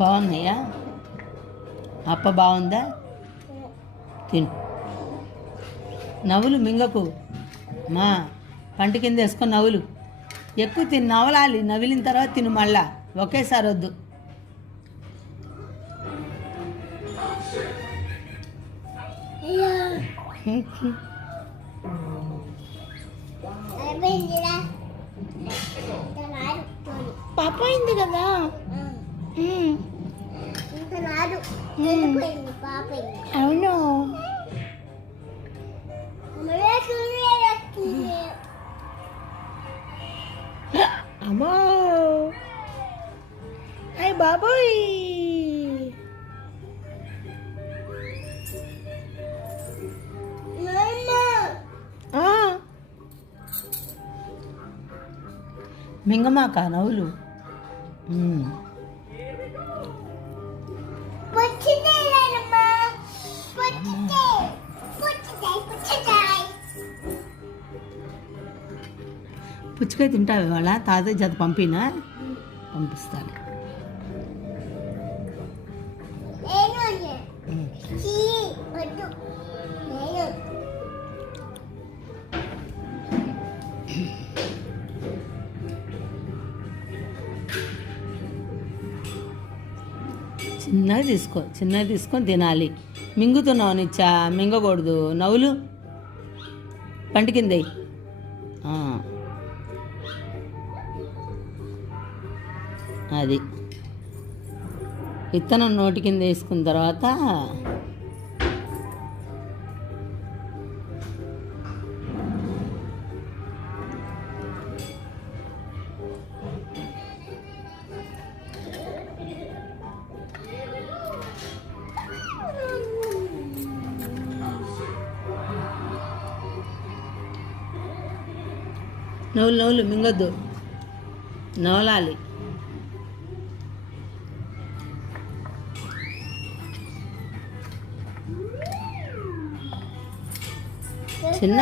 బాగున్నాయా? అప్ప బాగుందా? తిను. నవ్వులు మింగకు మా పంట కింద వేసుకొని నవ్వులు ఎక్కువ తిని నవలాలి. నవిలిన తర్వాత తిను మళ్ళా, ఒకేసారి వద్దు. పాప అయింది కదా. అవును. అమ్మో అయ్య బాబోయ్. మింగమాక నవ్వులు. పుచ్చకాయ తింటావు ఇవాళ? తాతయ్య జత పంపిస్తాను. చిన్నది తీసుకొని తినాలి. మింగుతున్నావు నిచ్చా, మింగకూడదు. నవ్వులు పంట కింద. అది విత్తనం నోటి కింద వేసుకున్న తర్వాత నవ్వులు మింగొద్దు, నవలాలి. చిన్న